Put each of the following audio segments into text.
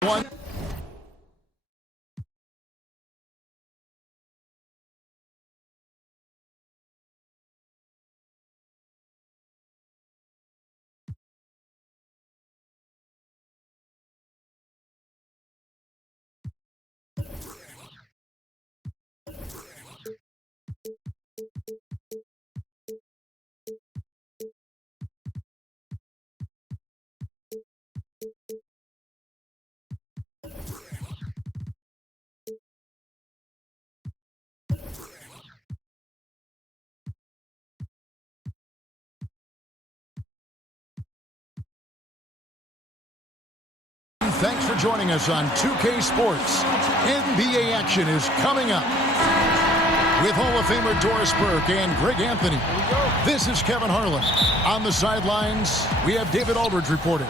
One. Thanks for joining us on 2K Sports. NBA action is coming up with Hall of Famer Doris Burke and Greg Anthony. This is Kevin Harlan. On the sidelines, we have David Aldridge reporting.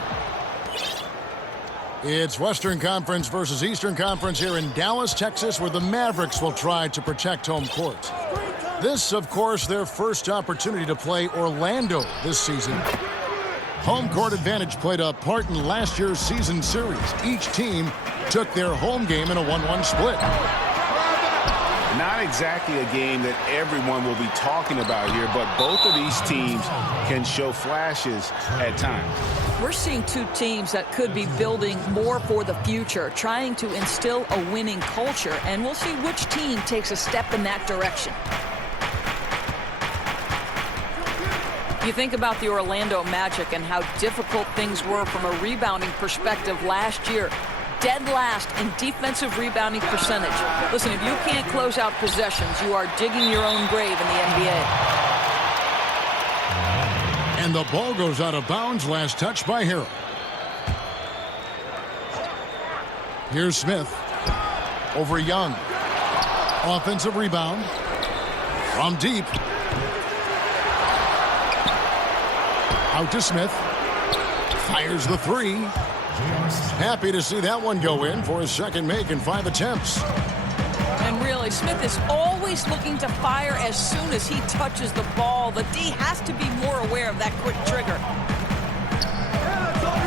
It's Western Conference versus Eastern Conference here in Dallas, Texas, where the Mavericks will try to protect home court. This, of course, their first opportunity to play Orlando this season. Home court advantage played a part in last year's season series. Each team took their home game in a 1-1 split. Not exactly a game that everyone will be talking about here, but both of these teams can show flashes at times. We're seeing two teams that could be building more for the future, trying to instill a winning culture, and we'll see which team takes a step in that direction. You think about the Orlando Magic and how difficult things were from a rebounding perspective last year. Dead last in defensive rebounding percentage. Listen, if you can't close out possessions, you are digging your own grave in the NBA. And the ball goes out of bounds. Last touch by Harrell. Here's Smith over Young. Offensive rebound from deep. Out to Smith. Fires the three. Happy to see that one go in for his second make in 5 attempts. And really, Smith is always looking to fire as soon as he touches the ball. The D has to be more aware of that quick trigger.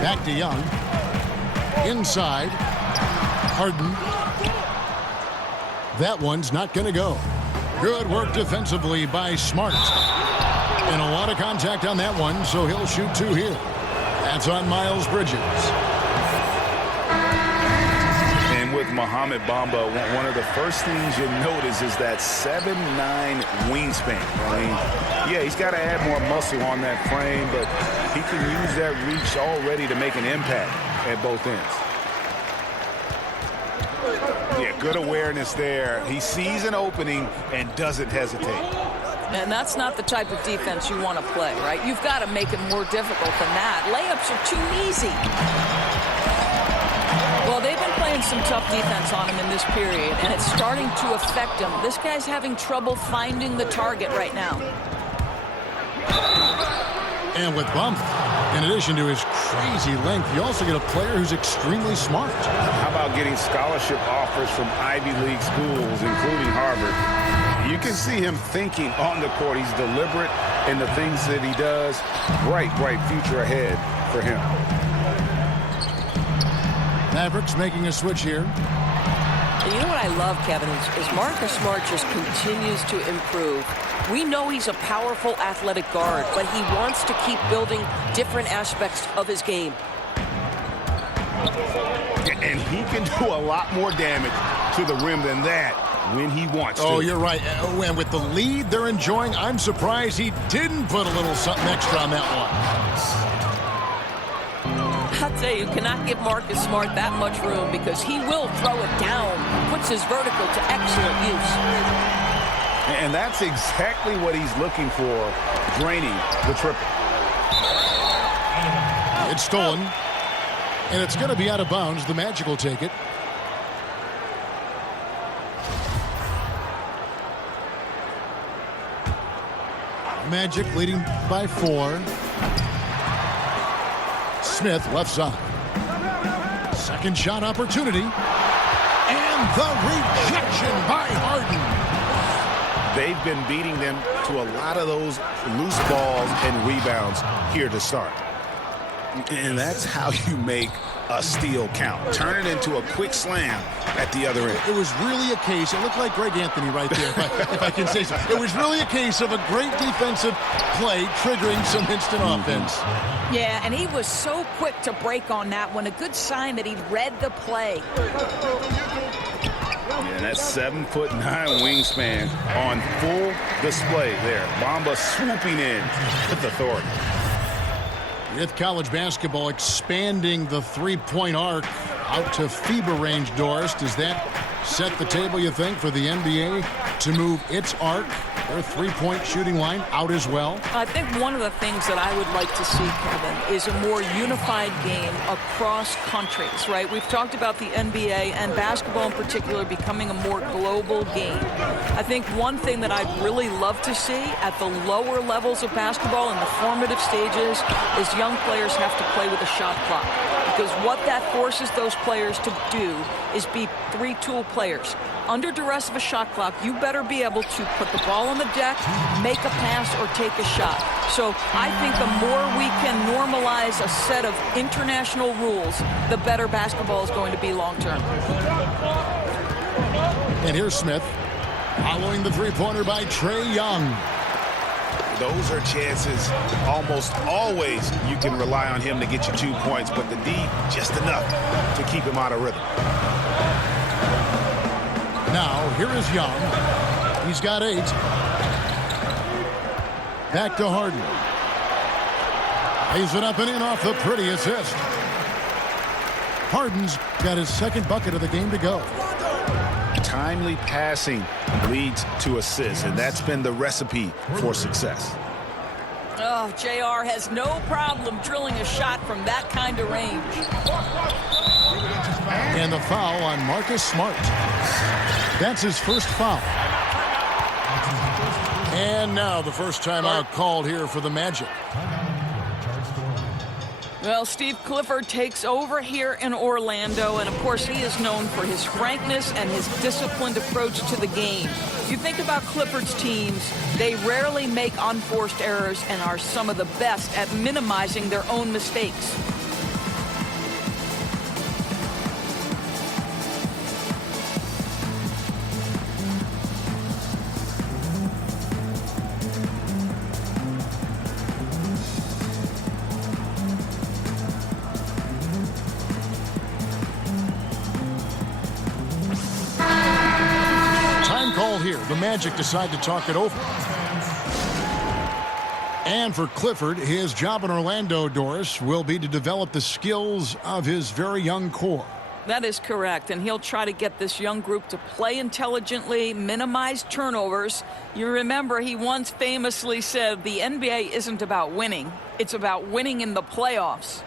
Back to Young. Inside. Harden. That one's not going to go. Good work defensively by Smart. And a lot of contact on that one, so he'll shoot 2 here. That's on Miles Bridges. And with Mohamed Bamba, one of the first things you'll notice is that 7'9" wingspan. I mean, yeah, he's got to add more muscle on that frame, but he can use that reach already to make an impact at both ends. Yeah, good awareness there. He sees an opening and doesn't hesitate. And that's not the type of defense you want to play, right? You've got to make it more difficult than that. Layups are too easy. Well, they've been playing some tough defense on him in this period, and it's starting to affect him. This guy's having trouble finding the target right now. And with Bump, in addition to his crazy length, you also get a player who's extremely smart. How about getting scholarship offers from Ivy League schools, including Harvard? You can see him thinking on the court. He's deliberate in the things that he does. Bright future ahead for him. Mavericks making a switch here. And you know what I love, Kevin, is Marcus Smart just continues to improve. We know he's a powerful athletic guard, but he wants to keep building different aspects of his game. And he can do a lot more damage to the rim than that when he wants to. Oh, you're right. And with the lead they're enjoying, I'm surprised he didn't put a little something extra on that one. I'll tell you, you cannot give Marcus Smart that much room because he will throw it down. Puts his vertical to excellent use. And that's exactly what he's looking for, draining the triple. It's stolen. And it's going to be out of bounds. The Magic will take it. Magic leading by 4. Smith left side. Second shot opportunity. And the rejection by Harden. they've been beating them to a lot of those loose balls and rebounds here to start. And that's how you make a steal count. Turn it into a quick slam at the other end. It was really a case, it looked like Greg Anthony right there, if I can say so. It was really a case of a great defensive play triggering some instant offense. Yeah, and he was so quick to break on that one. A good sign that he read the play. And that 7'9" wingspan on full display there. Bamba swooping in with authority. With college basketball expanding the three-point arc out to FIBA range, Doris, does that set the table, you think, for the NBA to move its arc, their three-point shooting line, out as well? I think one of the things that I would like to see, Kevin, is a more unified game across countries, right? We've talked about the NBA and basketball in particular becoming a more global game. I think one thing that I'd really love to see at the lower levels of basketball in the formative stages is young players have to play with a shot clock. Because what that forces those players to do is be three-tool players. Under duress of a shot clock, you better be able to put the ball on the deck, make a pass, or take a shot. So I think the more we can normalize a set of international rules, the better basketball is going to be long-term. And here's Smith, following the three-pointer by Trae Young. Those are chances almost always you can rely on him to get you 2 points, but the D just enough to keep him out of rhythm. Now, here is Young. He's got 8. Back to Harden. Lays it up and in off the pretty assist. Harden's got his second bucket of the game to go. Timely passing leads to assists, and that's been the recipe for success. Oh, JR has no problem drilling a shot from that kind of range. And the foul on Marcus Smart. That's his first foul. And now the first timeout called here for the Magic. Well, Steve Clifford takes over here in Orlando, and of course he is known for his frankness and his disciplined approach to the game. You think about Clifford's teams, they rarely make unforced errors and are some of the best at minimizing their own mistakes. Here, the Magic decide to talk it over. And for Clifford, his job in Orlando, Doris, will be to develop the skills of his very young core. That is correct, and he'll try to get this young group to play intelligently, minimize turnovers. You remember he once famously said the NBA isn't about winning, it's about winning in the playoffs.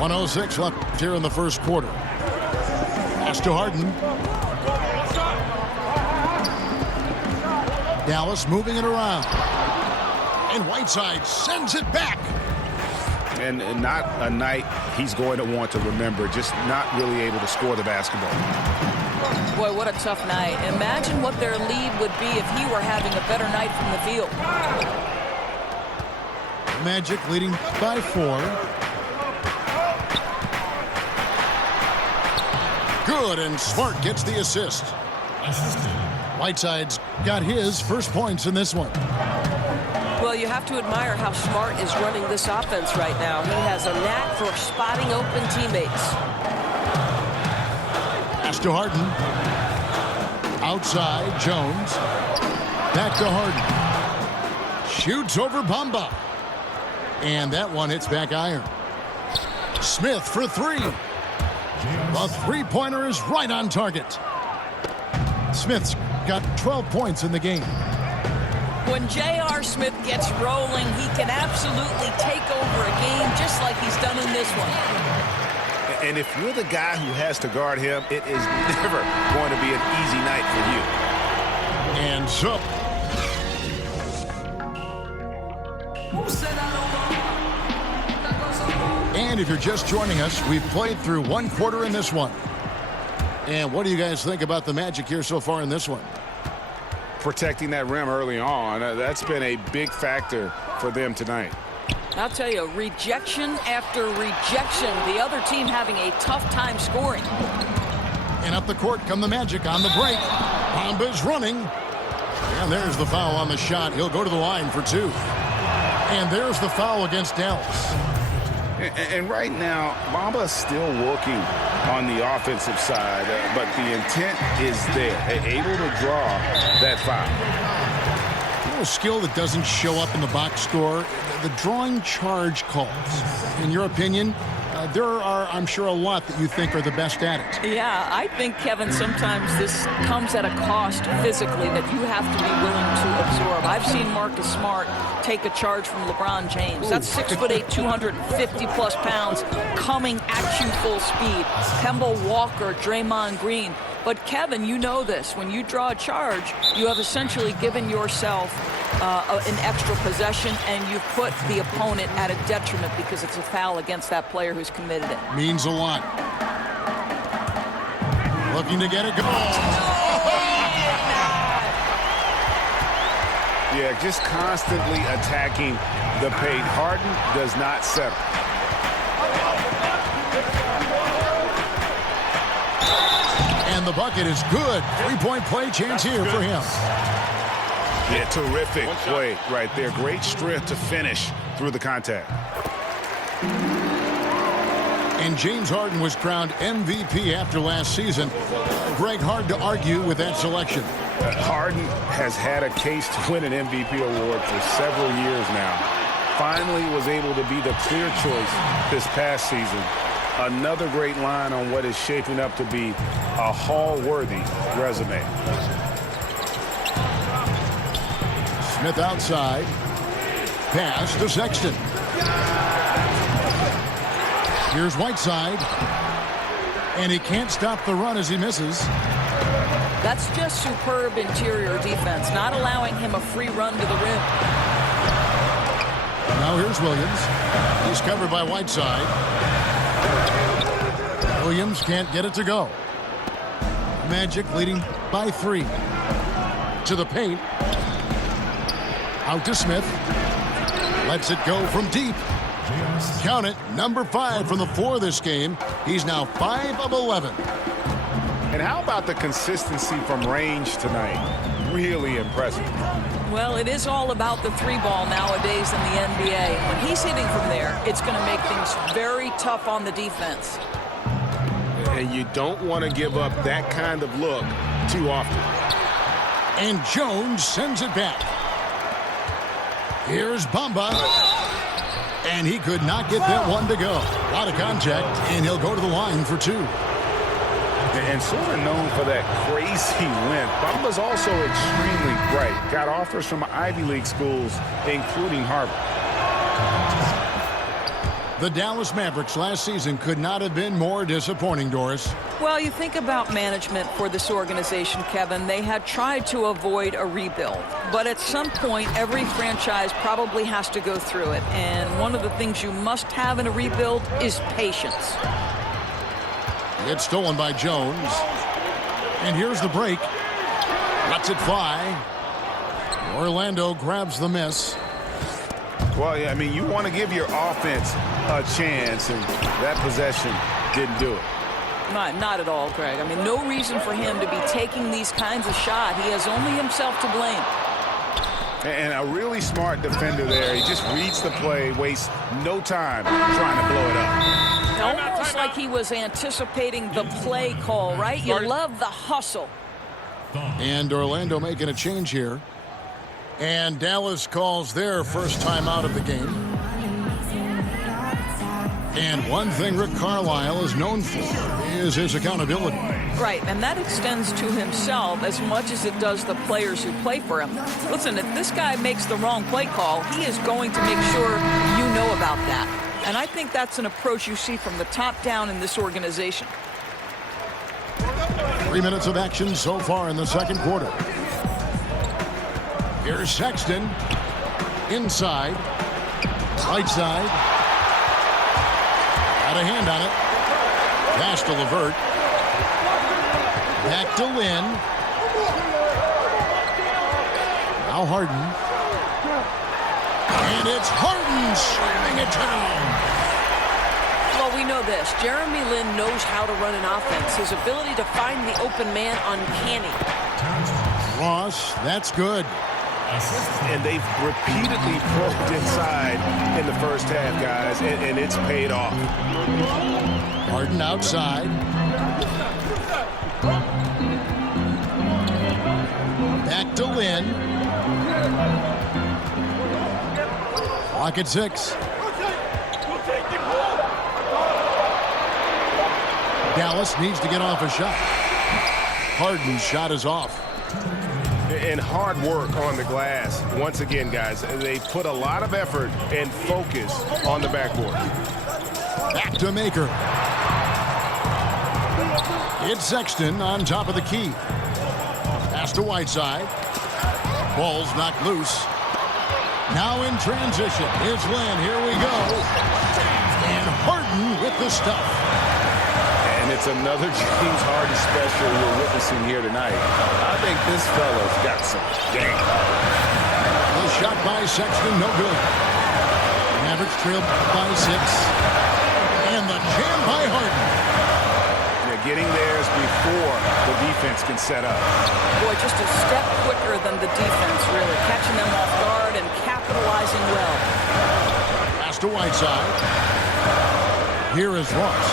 .106 left here in the first quarter. Pass to Harden. Dallas moving it around. And Whiteside sends it back. And not a night he's going to want to remember, just not really able to score the basketball. Boy, what a tough night. Imagine what their lead would be if he were having a better night from the field. Magic leading by 4. Good, and Smart gets the assist. Whiteside's got his first points in this one. Well, you have to admire how Smart is running this offense right now. He has a knack for spotting open teammates. Pass to Harden. Outside, Jones. Back to Harden. Shoots over Bamba. And that one hits back iron. Smith for 3. The three-pointer is right on target. Smith's got 12 points in the game. When J.R. Smith gets rolling, he can absolutely take over a game just like he's done in this one. And if you're the guy who has to guard him, it is never going to be an easy night for you. And so And if you're just joining us, we've played through one quarter in this one. And what do you guys think about the Magic here so far in this one? Protecting that rim early on, that's been a big factor for them tonight. I'll tell you, rejection after rejection. The other team having a tough time scoring. And up the court come the Magic on the break. Bamba's running. And there's the foul on the shot. He'll go to the line for two. And there's the foul against Dallas. And right now, Bamba's still working on the offensive side, but the intent is there, able to draw that foul. You know, a skill that doesn't show up in the box score, the drawing charge calls. In your opinion, there are, I'm sure, a lot that you think are the best at it. Yeah, I think, Kevin, sometimes this comes at a cost physically that you have to be willing to absorb. I've seen Marcus Smart take a charge from LeBron James. That's 6'8", 250-plus pounds, coming at you full speed. Kemba Walker, Draymond Green. But, Kevin, you know this. When you draw a charge, you have essentially given yourself an extra possession, and you've put the opponent at a detriment because it's a foul against that player who's committed it. Means a lot. Looking to get it going. Yeah, just constantly attacking the paint. Harden does not settle. And the bucket is good. Three-point play chance here for him. Yeah, terrific play right there. Great strength to finish through the contact. And James Harden was crowned MVP after last season. Greg, hard to argue with that selection. Harden has had a case to win an MVP award for several years now. Finally was able to be the clear choice this past season. Another great line on what is shaping up to be a Hall-worthy resume. Smith outside. Pass to Sexton. Here's Whiteside. And he can't stop the run as he misses. That's just superb interior defense, not allowing him a free run to the rim. Now here's Williams. He's covered by Whiteside. Williams can't get it to go. Magic leading by 3. To the paint. Out to Smith. Lets it go from deep. Count it, number 5 from the floor this game. He's now 5 of 11. And how about the consistency from range tonight? Really impressive. Well, it is all about the three ball nowadays in the NBA. When he's hitting from there, it's going to make things very tough on the defense. And you don't want to give up that kind of look too often. And Jones sends it back. Here's Bamba. And he could not get that one to go. Out of contact, and he'll go to the line for 2. And sort of known for that crazy win. Bamba's also extremely bright. Got offers from Ivy League schools, including Harvard. The Dallas Mavericks last season could not have been more disappointing, Doris. Well, you think about management for this organization, Kevin. They had tried to avoid a rebuild. But at some point, every franchise probably has to go through it. And one of the things you must have in a rebuild is patience. It's stolen by Jones. And here's the break. Lets it fly. Orlando grabs the miss. Well, yeah, I mean, you want to give your offense a chance, and that possession didn't do it. Not at all, Greg. I mean, no reason for him to be taking these kinds of shots. He has only himself to blame. And a really smart defender there. He just reads the play, wastes no time trying to blow it up. Almost like he was anticipating the play call, right? You love the hustle. And Orlando making a change here. And Dallas calls their first time out of the game. And one thing Rick Carlisle is known for is his accountability. Right, and that extends to himself as much as it does the players who play for him. Listen, if this guy makes the wrong play call, he is going to make sure you know about that. And I think that's an approach you see from the top down in this organization. 3 minutes of action so far in the second quarter. Here's Sexton. Inside. Right side. Got a hand on it. Pass to LeVert. Back to Lynn. Now Harden. And it's Harden slamming it down. Well, we know this. Jeremy Lin knows how to run an offense. His ability to find the open man uncanny. Ross, that's good. And they've repeatedly probed inside in the first half, guys, and it's paid off. Harden outside. Back to Lynn. Clock at 6. Dallas needs to get off a shot. Harden's shot is off. And hard work on the glass. Once again, guys, they put a lot of effort and focus on the backboard. Back to Maker. It's Sexton on top of the key. Pass to Whiteside. Ball's knocked loose. Now in transition. Here's Lynn. Here we go. And Harden with the stuff. And it's another James Harden special we're witnessing here tonight. I think this fella's got some game. The shot by Sexton, no good. Mavericks trail by 6. And the jam by Harden. They're getting theirs before the defense can set up. Boy, just a step quicker than the defense, really. Catching them off guard and capitalizing well. Pass to Whiteside. Here is Ross.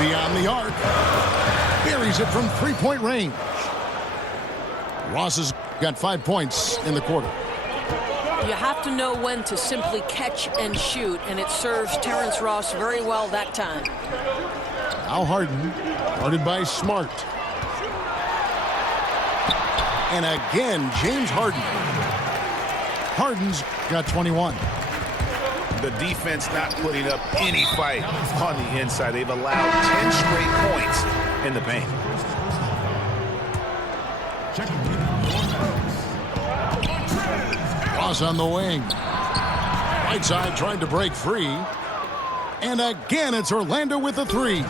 Beyond the arc. Buries it from three-point range. Ross has got 5 points in the quarter. You have to know when to simply catch and shoot, and it serves Terrence Ross very well that time. Now Harden, guarded by Smart. And again, James Harden. Harden's got 21. The defense not putting up any fight on the inside. They've allowed 10 straight points in the paint. Ross on the wing. Right side trying to break free. And again, it's Orlando with a 3.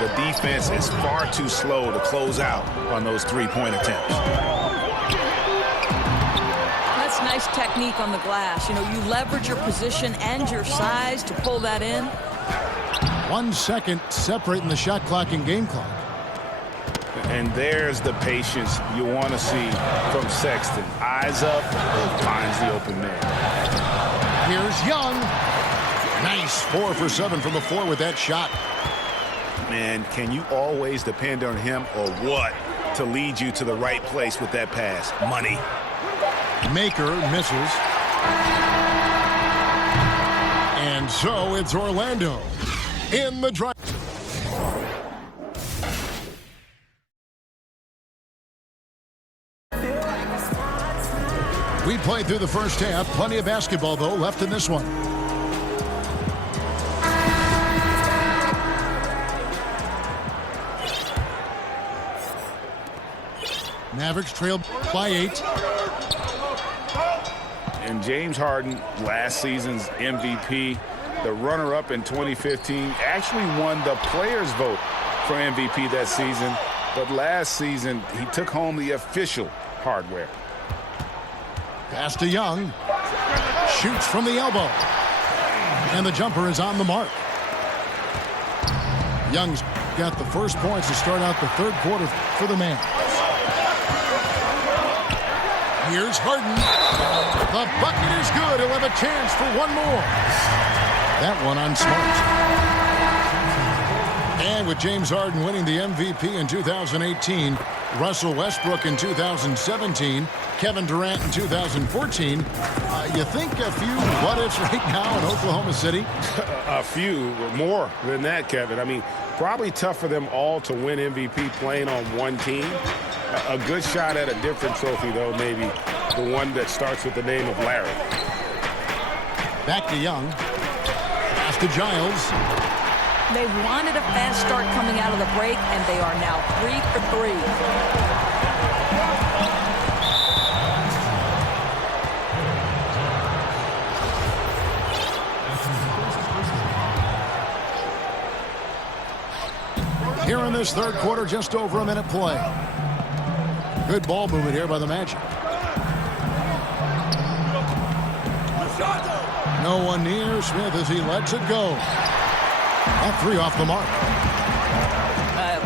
The defense is far too slow to close out on those three-point attempts. That's nice technique on the glass. You know, you leverage your position and your size to pull that in. 1 second separating the shot clock and game clock. And there's the patience you want to see from Sexton. Eyes up, finds the open man. Here's Young. Nice 4 for 7 from the floor with that shot. Man, can you always depend on him or what to lead you to the right place with that pass? Money. Maker misses. And so it's Orlando in the drive. We played through the first half. Plenty of basketball, though, left in this one. Mavericks trailed by 8. And James Harden, last season's MVP, the runner-up in 2015, actually won the players' vote for MVP that season. But last season, he took home the official hardware. Pass to Young. Shoots from the elbow. And the jumper is on the mark. Young's got the first points to start out the third quarter for the man. Here's Harden. The bucket is good. He'll have a chance for one more. That one on Smart. And with James Harden winning the MVP in 2018, Russell Westbrook in 2017, Kevin Durant in 2014, you think a few what-ifs right now in Oklahoma City? A few, more than that, Kevin. I mean, probably tough for them all to win MVP playing on one team. A good shot at a different trophy, though, maybe the one that starts with the name of Larry. Back to Young. Pass to Giles. They wanted a fast start coming out of the break, and they are now 3 for 3. this third quarter, just over a minute play. Good ball movement here by the Magic. No one near Smith as he lets it go. That three off the mark.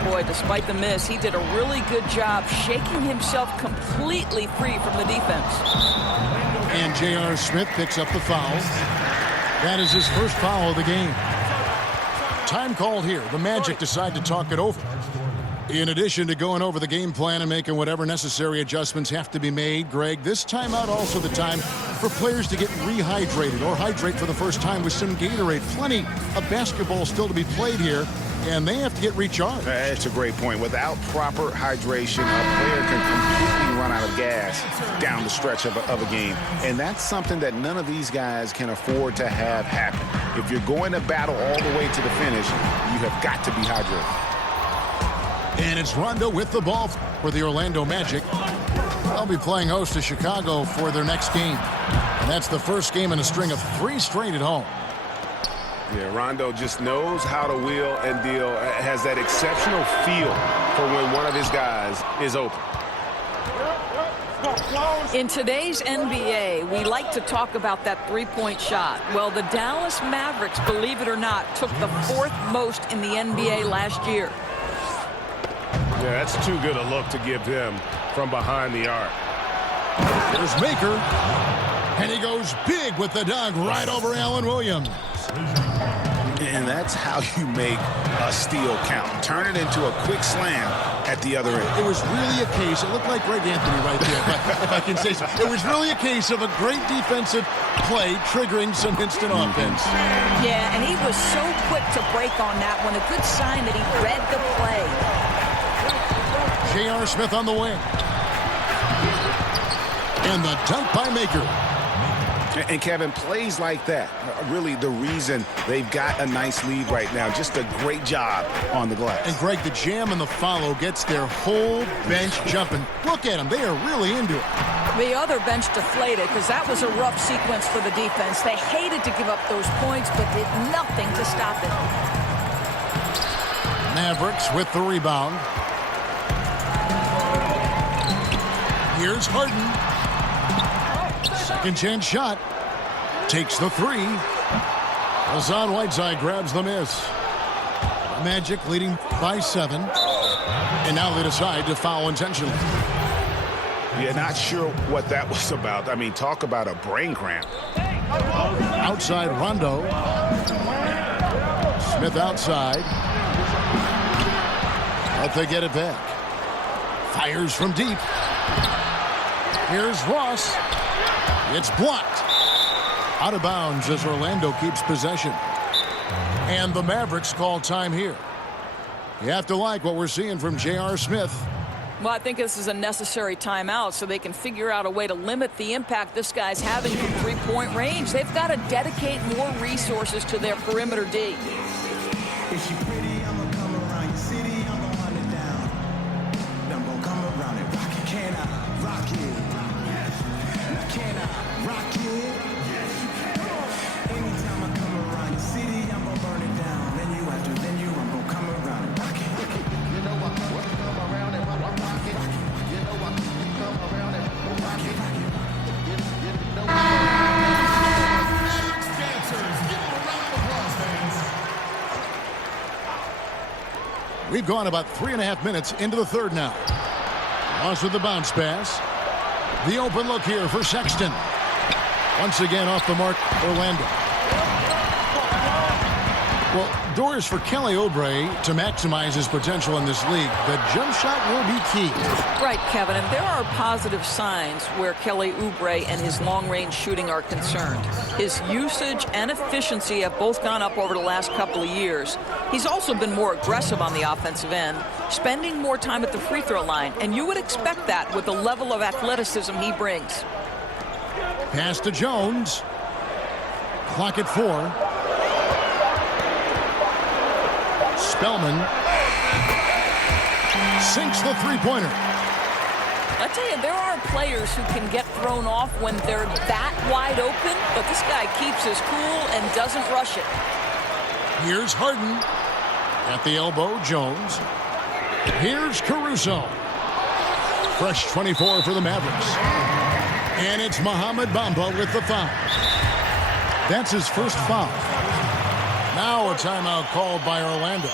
Boy, despite the miss, he did a really good job shaking himself completely free from the defense. And J.R. Smith picks up the foul. That is his first foul of the game. Time called here. The Magic decide to talk it over. In addition to going over the game plan and making whatever necessary adjustments have to be made, Greg, this timeout also the time for players to get rehydrated or hydrate for the first time with some Gatorade. Plenty of basketball still to be played here, and they have to get recharged. That's a great point. Without proper hydration, a player can completely run out of gas down the stretch of a game. And that's something that none of these guys can afford to have happen. If you're going to battle all the way to the finish, you have got to be hydrated. And it's Rondo with the ball for the Orlando Magic. They'll be playing host to Chicago for their next game. And that's the first game in a string of 3 straight at home. Yeah, Rondo just knows how to wheel and deal, has that exceptional feel for when one of his guys is open. In today's NBA, we like to talk about that three-point shot. Well, the Dallas Mavericks, believe it or not, took the 4th most in the NBA last year. Yeah, that's too good a look to give him from behind the arc. There's Maker, and he goes big with the dunk right over Allen Williams. And that's how you make a steal count. Turn it into a quick slam at the other end. It was really a case, it looked like Greg Anthony right there, if I can say so. It was really a case of a great defensive play triggering some instant offense. Yeah, and he was so quick to break on that one. A good sign that he read the play. J.R. Smith on the wing. And the dunk by Maker. And Kevin, plays like that are really the reason they've got a nice lead right now. Just a great job on the glass. And Greg, the jam and the follow gets their whole bench jumping. Look at them. They are really into it. The other bench deflated because that was a rough sequence for the defense. They hated to give up those points, but did nothing to stop it. Mavericks with the rebound. Here's Harden. Second chance shot. Takes the 3. Hassan Whiteside grabs the miss. Magic leading by 7. And now they decide to foul intentionally. Yeah, not sure what that was about. I mean, talk about a brain cramp. Outside Rondo. Smith outside. But they get it back. Fires from deep. Here's Ross. It's blocked. Out of bounds as Orlando keeps possession. And the Mavericks call time here. You have to like what we're seeing from J.R. Smith. Well, I think this is a necessary timeout so they can figure out a way to limit the impact this guy's having from three-point range. They've got to dedicate more resources to their perimeter D. If you pretty, I'm gonna come around your city, I'm gonna hunt it down. I'm gonna come around and rock it. Can I rock it? Can I rock it? Anytime I come around your city, I'm gonna burn it down. Then you after, then you, I'm gonna come around and rock it. You know I come around and rock it. You know I come around and rock it. You know dancers, give them a round of applause, fans. We've gone about 3.5 minutes into the third now. Ross with the bounce pass. The open look here for Sexton. Once again off the mark, Orlando. Well, doors for Kelly Oubre to maximize his potential in this league. The jump shot will be key. Right, Kevin, and there are positive signs where Kelly Oubre and his long-range shooting are concerned. His usage and efficiency have both gone up over the last couple of years. He's also been more aggressive on the offensive end, spending more time at the free throw line, and you would expect that with the level of athleticism he brings. Pass to Jones. Clock at 4. Spellman sinks the three-pointer. I tell you, there are players who can get thrown off when they're that wide open, but this guy keeps his cool and doesn't rush it. Here's Harden. At the elbow, Jones. Here's Caruso. Fresh 24 for the Mavericks. And it's Mohamed Bamba with the foul. That's his first foul. Now a timeout called by Orlando.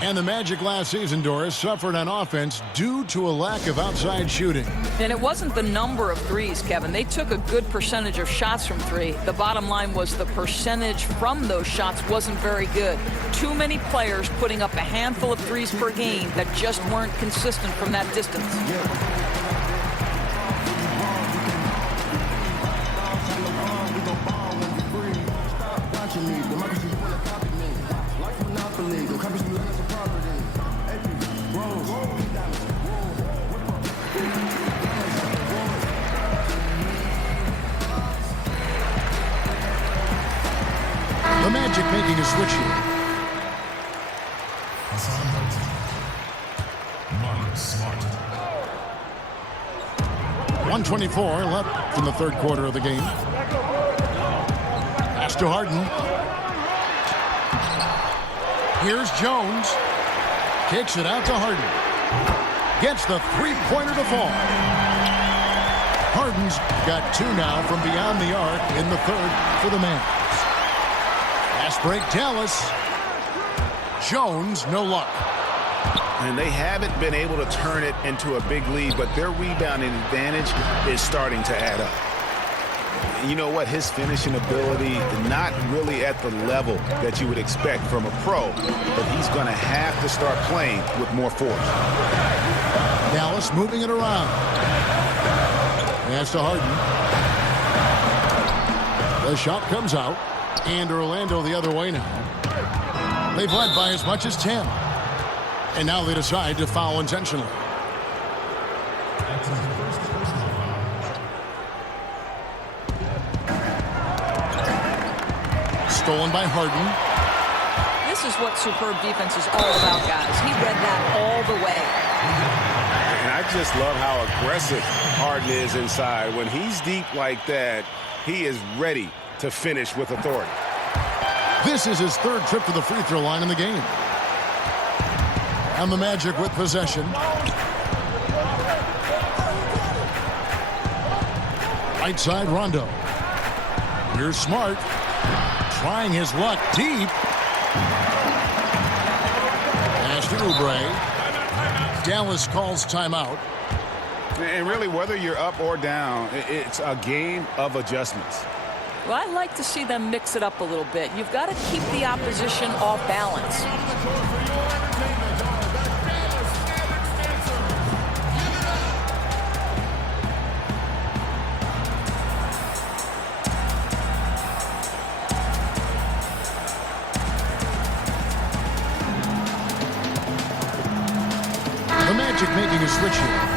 And the Magic last season, Doris, suffered on offense due to a lack of outside shooting. And it wasn't the number of threes, Kevin. They took a good percentage of shots from three. The bottom line was the percentage from those shots wasn't very good. Too many players putting up a handful of threes per game that just weren't consistent from that distance. The Magic making a switch here. 1:24 left in the third quarter of the game. Pass to Harden. Here's Jones. Kicks it out to Harden. Gets the three-pointer to fall. Harden's got two now from beyond the arc in the third for the Mavs. Fast break, Dallas. Jones, no luck. And they haven't been able to turn it into a big lead, but their rebounding advantage is starting to add up. And you know what? His finishing ability, not really at the level that you would expect from a pro, but he's going to have to start playing with more force. Dallas moving it around. Pass to Harden. The shot comes out, and Orlando the other way now. They've led by as much as 10. And now they decide to foul intentionally. Stolen by Harden. This is what superb defense is all about, guys. He read that all the way. And I just love how aggressive Harden is inside. When he's deep like that, he is ready to finish with authority. This is his third trip to the free throw line in the game. And the Magic with possession. Right side, Rondo. Here's Smart. Trying his luck deep. Pass to Oubre. Dallas calls timeout. And really, whether you're up or down, it's a game of adjustments. Well, I like to see them mix it up a little bit. You've got to keep the opposition off balance. The Magic making a switch here.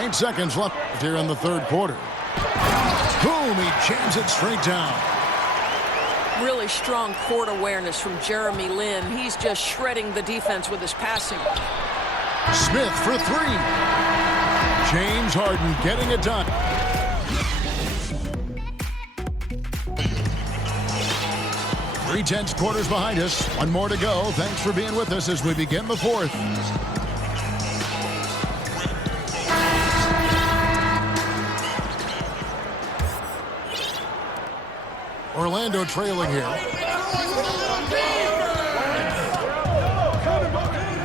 Eight seconds left here in the third quarter. Boom, he jams it straight down. Really strong court awareness from Jeremy Lin. He's just shredding the defense with his passing. Smith for three. James Harden getting it done. Three-tenths quarters behind us. One more to go. Thanks for being with us as we begin the fourth. Orlando trailing here.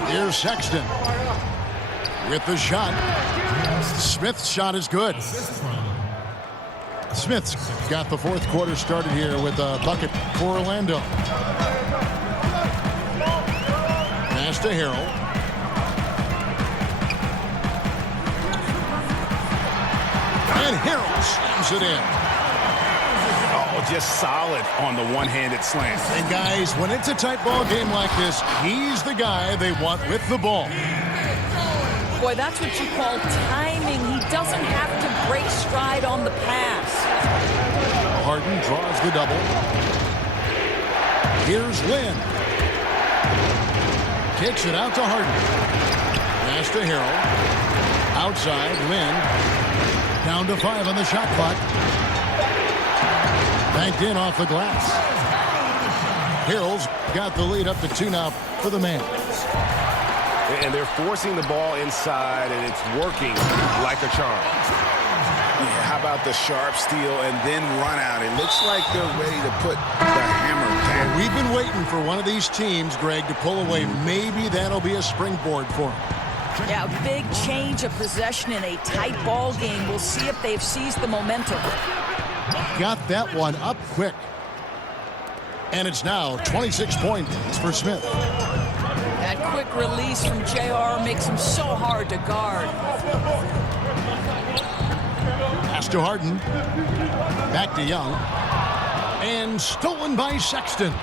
Here's Sexton with the shot. Smith's shot is good. Smith's got the fourth quarter started here with a bucket for Orlando. Pass to Harrell. And Harrell slams it in. Oh, just solid on the one-handed slam. And guys, when it's a tight ball game like this, he's the guy they want with the ball. Boy, that's what you call timing. He doesn't have to break stride on the pass. Harden draws the double. Here's Lin. Kicks it out to Harden. Pass to Harrell. Outside, Lin. Down to 5 on the shot clock. Banked in off the glass. Hill's got the lead up to 2 now for the man. And they're forcing the ball inside, and it's working like a charm. Yeah, how about the sharp steal and then run out? It looks like they're ready to put the hammer down. We've been waiting for one of these teams, Greg, to pull away. Maybe that'll be a springboard for them. Yeah, big change of possession in a tight ball game. We'll see if they've seized the momentum. Got that one up quick. And it's now 26 points for Smith. That quick release from JR makes him so hard to guard. Pass to Harden. Back to Young. And stolen by Sexton.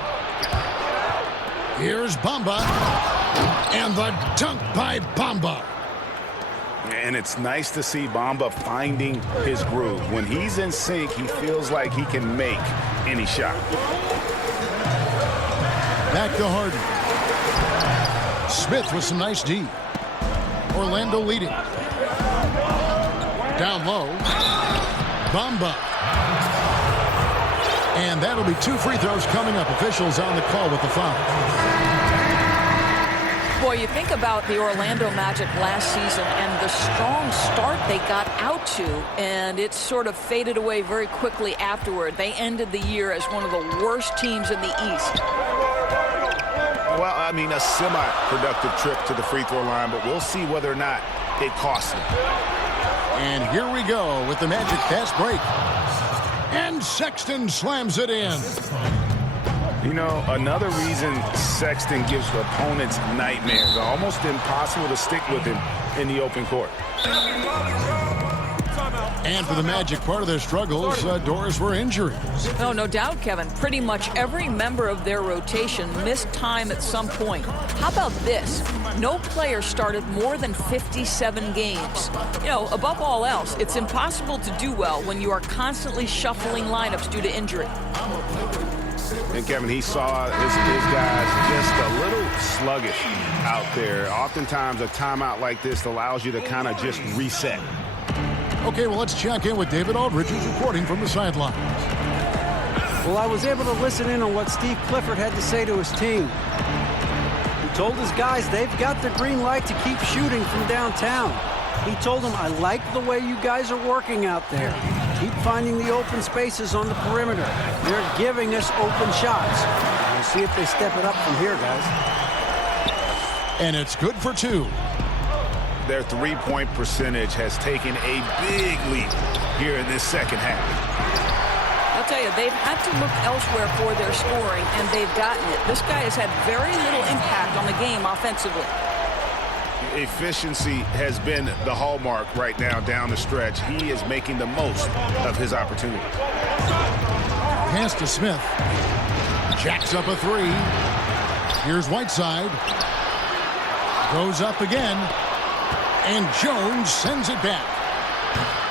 Here's Bamba. And the dunk by Bamba. And it's nice to see Bamba finding his groove. When he's in sync, he feels like he can make any shot. Back to Harden. Smith with some nice D. Orlando leading. Down low. Bamba. And that'll be 2 free throws coming up. Officials on the call with the foul. Boy, you think about the Orlando Magic last season and the strong start they got out to, and it sort of faded away very quickly afterward. They ended the year as one of the worst teams in the East. Well, I mean, a semi-productive trip to the free throw line, but we'll see whether or not it costs them. And here we go with the Magic fast break. And Sexton slams it in. You know, another reason Sexton gives opponents nightmares. Almost impossible to stick with him in the open court. And for the Magic, part of their struggles, Doris, were injuries. Oh, no doubt, Kevin. Pretty much every member of their rotation missed time at some point. How about this? No player started more than 57 games. You know, above all else, it's impossible to do well when you are constantly shuffling lineups due to injury. And Kevin, he saw his guys just a little sluggish out there. Oftentimes, a timeout like this allows you to kind of just reset. Okay, well, let's check in with David Aldridge, who's reporting from the sidelines. Well, I was able to listen in on what Steve Clifford had to say to his team. He told his guys they've got the green light to keep shooting from downtown. He told them, I like the way you guys are working out there. Keep finding the open spaces on the perimeter. They're giving us open shots. We'll see if they step it up from here, guys. And it's good for 2. Their three-point percentage has taken a big leap here in this second half. I'll tell you, they've had to look elsewhere for their scoring, and they've gotten it. This guy has had very little impact on the game offensively. Efficiency has been the hallmark right now down the stretch. He is making the most of his opportunity. Pass to Smith. Jacks up a 3. Here's Whiteside. Goes up again. And Jones sends it back.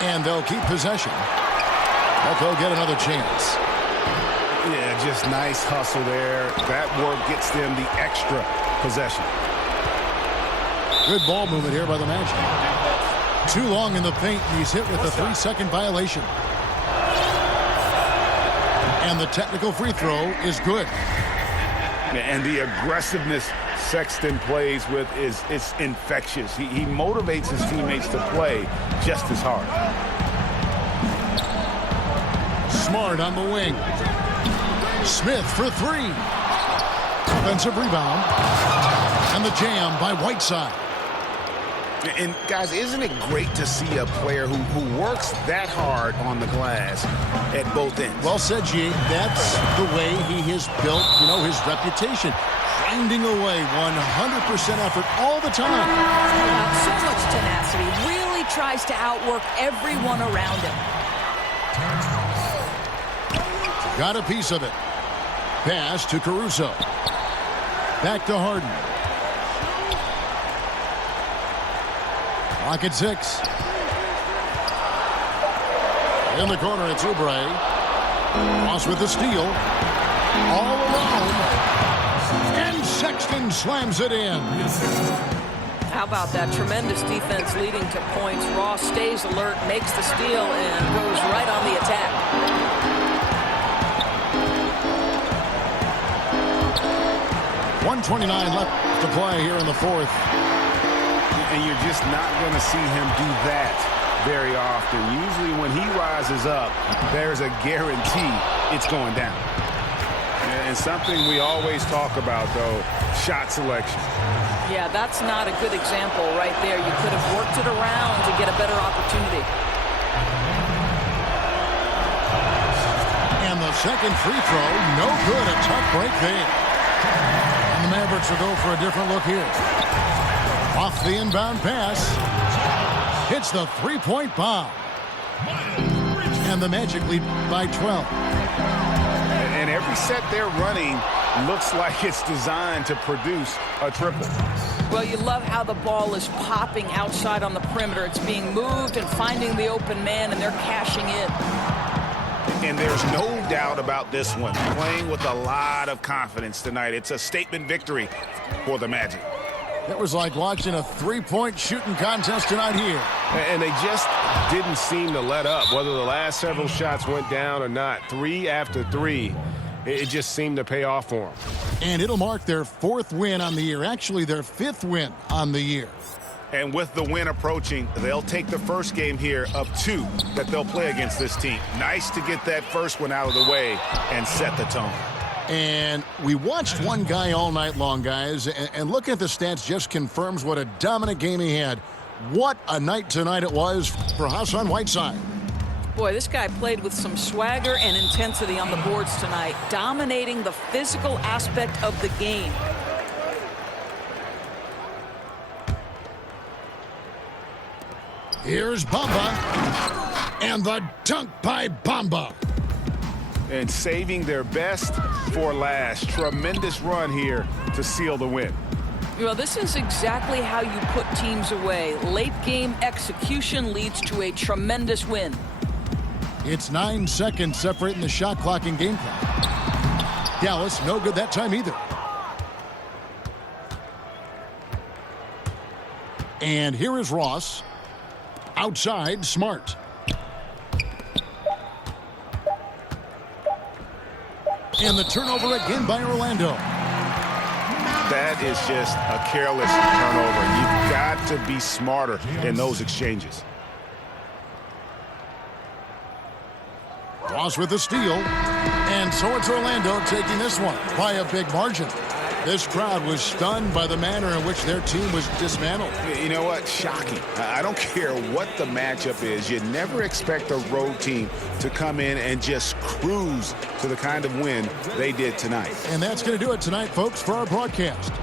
And they'll keep possession. But they'll get another chance. Yeah, just nice hustle there. That work gets them the extra possession. Good ball movement here by the Magic. Too long in the paint. He's hit with a 3-second violation. And the technical free throw is good. And the aggressiveness Sexton plays with is infectious. He motivates his teammates to play just as hard. Smart on the wing. Smith for 3. Offensive rebound. And the jam by Whiteside. And, guys, isn't it great to see a player who works that hard on the glass at both ends? Well said, G. That's the way he has built, his reputation. Grinding away 100% effort all the time. So much tenacity. Really tries to outwork everyone around him. Got a piece of it. Pass to Caruso. Back to Harden. Clock at 6. In the corner, it's Oubre. Ross with the steal. All alone. And Sexton slams it in. How about that tremendous defense leading to points? Ross stays alert, makes the steal, and goes right on the attack. 1:29 left to play here in the fourth. And you're just not going to see him do that very often. Usually when he rises up, there's a guarantee it's going down. And something we always talk about, though, shot selection. Yeah, that's not a good example right there. You could have worked it around to get a better opportunity. And the second free throw, no good. A tough break there. And the Mavericks will go for a different look here. Off the inbound pass. Hits the three-point bomb. And the Magic lead by 12. And every set they're running looks like it's designed to produce a triple. Well, you love how the ball is popping outside on the perimeter. It's being moved and finding the open man, and they're cashing in. And there's no doubt about this one. Playing with a lot of confidence tonight. It's a statement victory for the Magic. It was like watching a three-point shooting contest tonight here. And they just didn't seem to let up. Whether the last several shots went down or not, 3 after 3, it just seemed to pay off for them. And it'll mark their 4th win on the year. Actually, their 5th win on the year. And with the win approaching, they'll take the first game here of 2 that they'll play against this team. Nice to get that first one out of the way and set the tone. And we watched one guy all night long, guys, and looking at the stats just confirms what a dominant game he had. What a night tonight it was for Hassan Whiteside. Boy, this guy played with some swagger and intensity on the boards tonight, dominating the physical aspect of the game. Here's Bamba, and the dunk by Bamba. And saving their best for last. Tremendous run here to seal the win. Well, this is exactly how you put teams away. Late game execution leads to a tremendous win. It's 9 seconds separating the shot clock and game clock. Dallas, no good that time either. And here is Ross. Outside, Smart. And the turnover again by Orlando. That is just a careless turnover. You've got to be smarter in those exchanges. Ross with the steal. And so it's Orlando taking this one by a big margin. This crowd was stunned by the manner in which their team was dismantled. You know what? Shocking. I don't care what the matchup is. You never expect a road team to come in and just cruise to the kind of win they did tonight. And that's going to do it tonight, folks, for our broadcast.